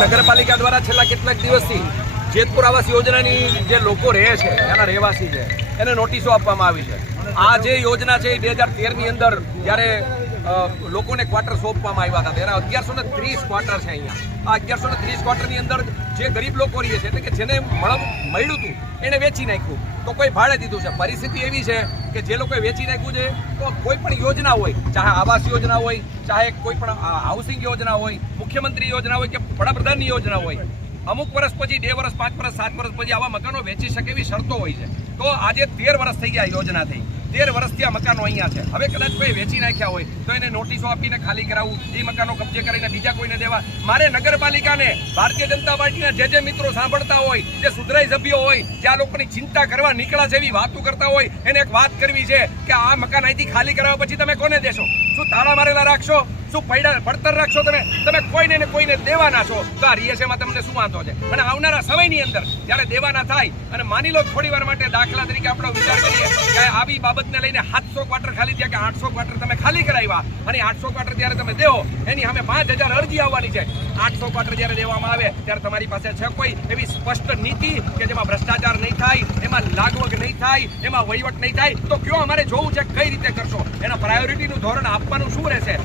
નગરપાલિકા દ્વારા છેલ્લા કેટલાક દિવસથી જેતપુર આવાસ યોજનાની જે લોકો રહે છે, એના રહેવાસી છે, એને નોટિસો આપવામાં આવી છે. આ જે યોજના છે એ 2013ની અંદર જ્યારે લોકોને ક્વાર્ટર સોંપવામાં આવ્યા હતા, ત્યારે 1130 ક્વાર્ટર છે અહીંયા. આ 1130 ક્વાર્ટરની અંદર જે ગરીબ લોકો રહે છે, એટલે કે જેને મળ્યું હતું એને વેચી નાખ્યું, તો કોઈ ભાડે દીધું છે. પરિસ્થિતિ એવી છે કે જે લોકોએ વેચી નાખ્યું છે, તો કોઈ પણ યોજના હોય, ચાહે આવાસ યોજના હોય, ચાહે કોઈ પણ હાઉસિંગ યોજના હોય, મુખ્યમંત્રી યોજના હોય કે વડાપ્રધાનની યોજના હોય, અમુક વર્ષ પછી 2 વર્ષ 5 વર્ષ 7 વર્ષ પછી આવા મકાનો વેચી શકે એવી શરતો હોય છે. તો આજે 13 વર્ષ થઈ ગયા યોજના થઈ, 13 વર્ષથી આ મકાનો અહીંયા છે. હવે કદાચ કોઈ વેચી નાખ્યા હોય તો એને નોટિસો આપીને ખાલી કરાવવું, એ મકાનો કબજે કરીને બીજા કોઈને દેવા. મારે નગરપાલિકાને, ભારતીય જનતા પાર્ટીના જે મિત્રો સાંભળતા હોય, જે સુધરાઈ સભ્યો હોય, જે આ લોકોની ચિંતા કરવા નીકળ્યા છે, એવી વાતો કરતા હોય, એને એક વાત કરવી છે કે આ મકાન અહીંથી ખાલી કરાવવા પછી તમે કોને દેશો? શું તાળા મારેલા રાખશો? શું પડતર રાખશો? તમે કોઈને દેવાના છો તો આ રીએસએમાં તમને શું વાંધો છે? અને આવનારા સમયની અંદર જ્યારે દેવાના થાય, અને માની લો થોડી વાર માટે દાખલા તરીકે આપણો વિચાર કરીએ કે આવી બાબતને લઈને 700 ક્વાર્ટર ખાલી થયા કે 800 ક્વાર્ટર તમે ખાલી કરાવ્યા, અને 800 ક્વાર્ટર જ્યારે તમે દેવો એની સામે 5000 અરજી આવવાની છે. 800 ક્વાર્ટર જ્યારે દેવામાં આવે ત્યારે તમારી પાસે છે કોઈ એવી સ્પષ્ટ નીતિ કે જેમાં ભ્રષ્ટાચાર નહીં થાય, એમાં લાગવગ નહીં થાય, એમાં વહીવટ નહીં થાય? તો કયો અમારે જોવું છે કઈ રીતે કરશો? એના પ્રાયોરિટીનું ધોરણ આપવાનું શું રહેશે?